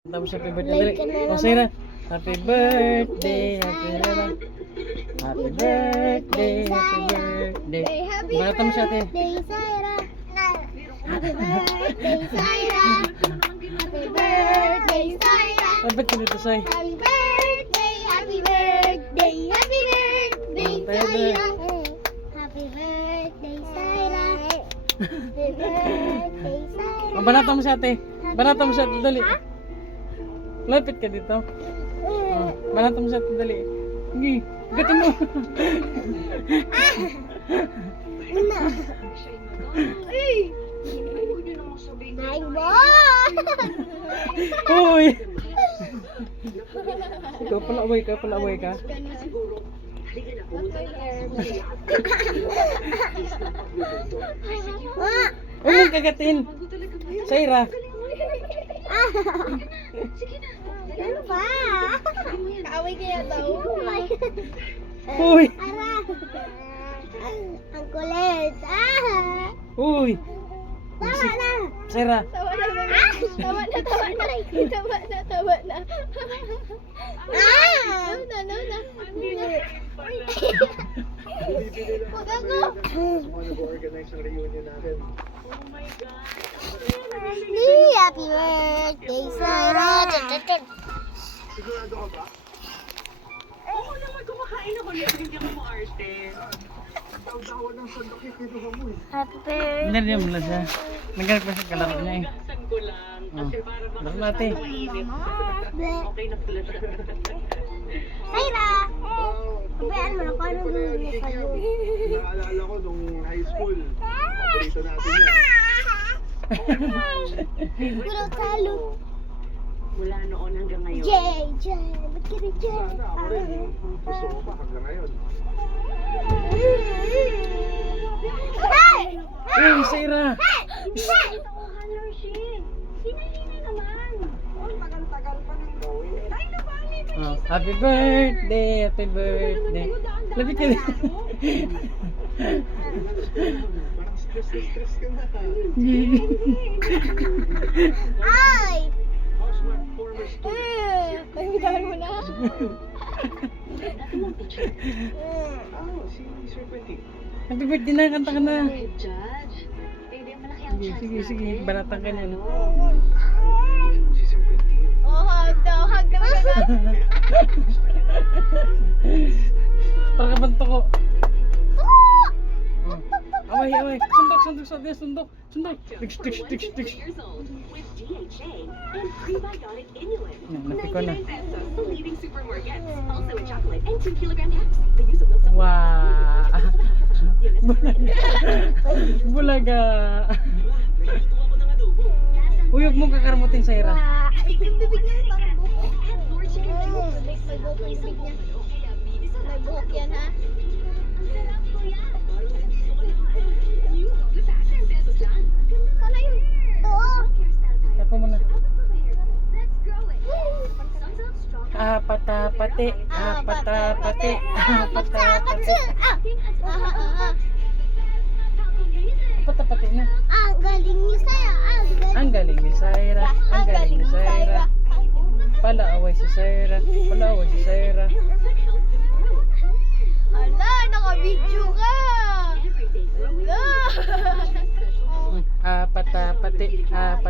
Tapos happy birthday. O Sarah, happy birthday, happy birthday, happy birthday. Barata mo siya ate. Happy birthday, Syra. Happy birthday, Syra. Ay, ba't ganito, Say? Happy birthday, happy birthday, happy birthday, Syra. Happy birthday, Syra. Happy birthday, Syra. Oh, banata mo siya ate. Banata mo siya ate, dali. Lapit ka dito. Oh, banata mo siya ate, dali. Sige, gatin mo. Uy! Ikaw pala away ka. Uy, mong kagatin. Sayra. Ano ba? Kaaway kaya daw. Uy! Ang kulit. Uy! Tama na. Sayra. Tawa na. Tawa na. Tawa na. No na. Huwag ako. Nag-organize ng reunion natin. Happy birthday, Sarah. Sigurado ka ba? Oo naman, kumakain ako. Hindi ako maarte. Daw-dawan ng sandok yung kinuha mo eh. Happy birthday. Hindi mo lang siya. Naghanap na siya kalaro niya eh. Laksan ko lang. Kasi para Laro natin. mainit. Okay na pala siya. Sarah. Pabayaan mo na kung anong gawin mo kayo. Naalala ko nung high school. Paborito natin yan. Pero talo. Mula noon hanggang ngayon. Jay. Ba't ka rin Jay? Sana ako rin. Gusto ko pa hanggang ngayon. Hey! Uy, Sayra. Oh, happy birthday, happy birthday. Lapit ka din. Parang stress ka na. Ay! Housework former student. Pagbitawan mo na. Si Sir Quentin. Happy birthday na, kanta ka na. Judge, pwede malaki ang chance Sige, banatan ka niya. No? Si Sir Quentin. Oh, hug daw. Hug naman na. Para ka banto ko. Away. Sundok. Tiks. years old with DHA and prebiotic inulin. Napi ko na. 99 pesos, the leading supermarkets. Also in chocolate and 2 kilogram packs. The use of milk supplements. Wow. Bulaga. Uy, huwag mong kakaramutin, Sayra. Yung bibig niya parang buhok. May buhok yung bibig niya. May buhok yan, ha? Sana yun. Oo. Tapo mo na. Apatapate. Apatapate na. Ang galing ni Saya. Ang galing ni Sayra. Palaaway si Sayra. Ala, naka-video ka. Ala. Apatapate. Aha.